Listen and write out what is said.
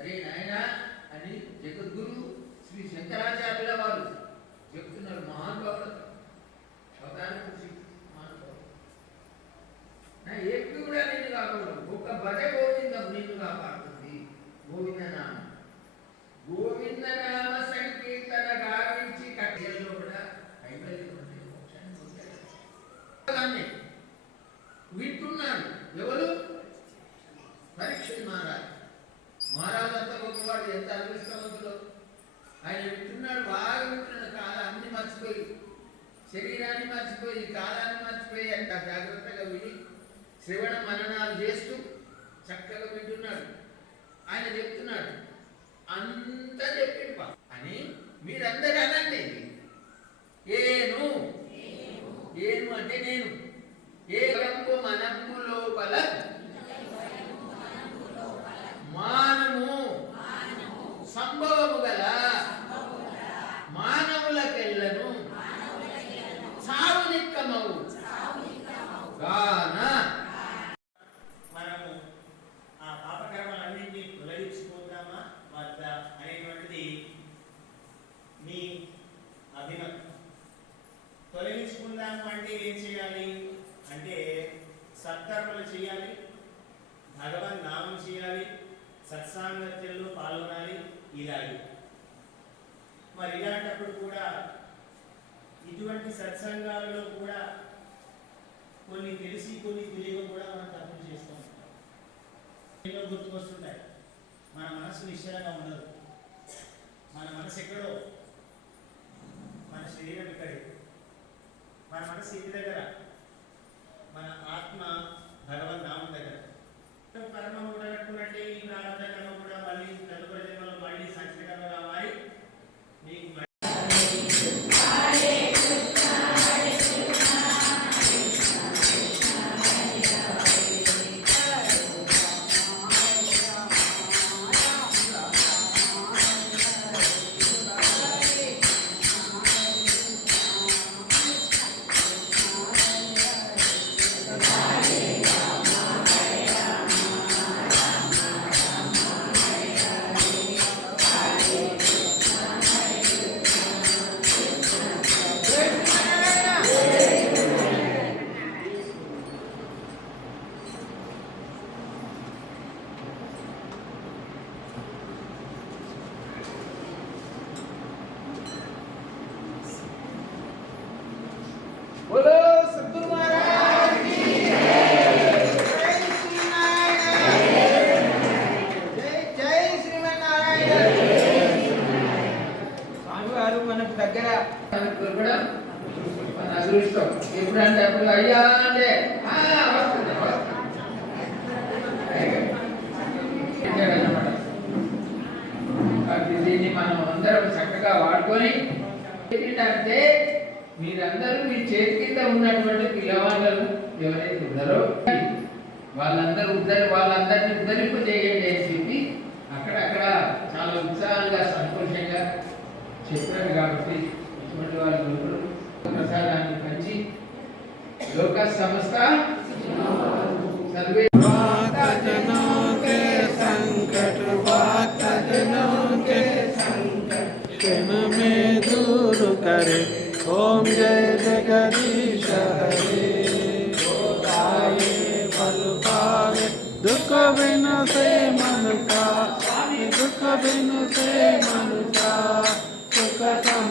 అరే నాయన అని జగద్గురు శ్రీ శంకరాచార్యుల వారు చెప్తున్నారు. మహానుభావులు ఎప్పుడు కూడా నిన్ను కాపాడు. ఒక భజ గోవిందం నిన్ను కాపాడుతుంది. గోవిందనామ గోవిందనామ సంకీర్తన గావించి కట్టెల్లో కూడా వింటున్నాడు. ఎవరు? పరీక్షలు మహారాజు అంత గొప్పవాడు, ఎంత అదృష్టవంతుడు. ఆయన వింటున్నాడు, బాగా వింటున్నాడు. కాలాన్ని మర్చిపోయి, శరీరాన్ని మర్చిపోయి, కాలాన్ని మర్చిపోయి అంత జాగ్రత్తగా విని శ్రవణ మననాలు చేస్తూ చక్కగా వింటున్నాడు. ఆయన చెప్తున్నాడు, అంతా చెప్పింప అని మీరందరూ అనండి. ఏను ఏను అంటే నేను. ఏ రంగు మనము లోపల మానము సంభవము గల మానవులకెళ్ళను సావు నిక్కమవు గాన. మనము ఆ పాపకర్మలన్నింటినీ తొలగించుకుందామా వద్దా అనేటువంటిది మీ అభిమతం. తొలగించుకుందాము అంటే ఏం చేయాలి అంటే సత్కర్మలు చేయాలి, భగవన్ నామం చేయాలి, సత్సాంగత్యంలో పాల్గొనాలి. ఇలాగే మరి ఇలాంటప్పుడు కూడా ఇటువంటి సత్సంగాలలో కూడా కొన్ని తెలిసి కొన్ని తెలియక కూడా మనం తప్పులు చేస్తూ ఉంటాం. ఎన్నో గుర్తుకొస్తుంటాయి. మన మనసు నిశ్చలంగా ఉండదు. మన మనసు ఎక్కడో, మన శరీరం ఇక్కడే. మన మనసు ఇంటి దగ్గర, మన ఆత్మ భగవన్ నామం దగ్గర. కర్మ కూడా కట్టుకున్నట్టే ఈ ప్రారంభ కర్మ కూడా మళ్ళీ తదుపరి జన్మలో మళ్ళీ సంచితంగా మారి మీకు ఎప్పుడంటే అప్పుడు అయ్యా అంటే దీన్ని మనం అందరం చక్కగా వాడుకొని ఏంటంటే మీరందరూ మీ చేతి కింద ఉన్నటువంటి పిల్లవాళ్ళను ఎవరైతే ఉన్నారో వాళ్ళందరినీ ఉద్ధరింపు చేయండి అని చెప్పి అక్కడక్కడ చాలా ఉత్సాహంగా సంతోషంగా చెప్పారు. కాబట్టి ఇటువంటి వాళ్ళు ప్రసాదాన్ని పంచి लोक समस्त सर्वे भक्तजनों के संकट क्षण में दूर करे। ओम जय जगदीश हरे। आए बल पावे दुख बिन से मन का, दुख बिन से मन का सुख सम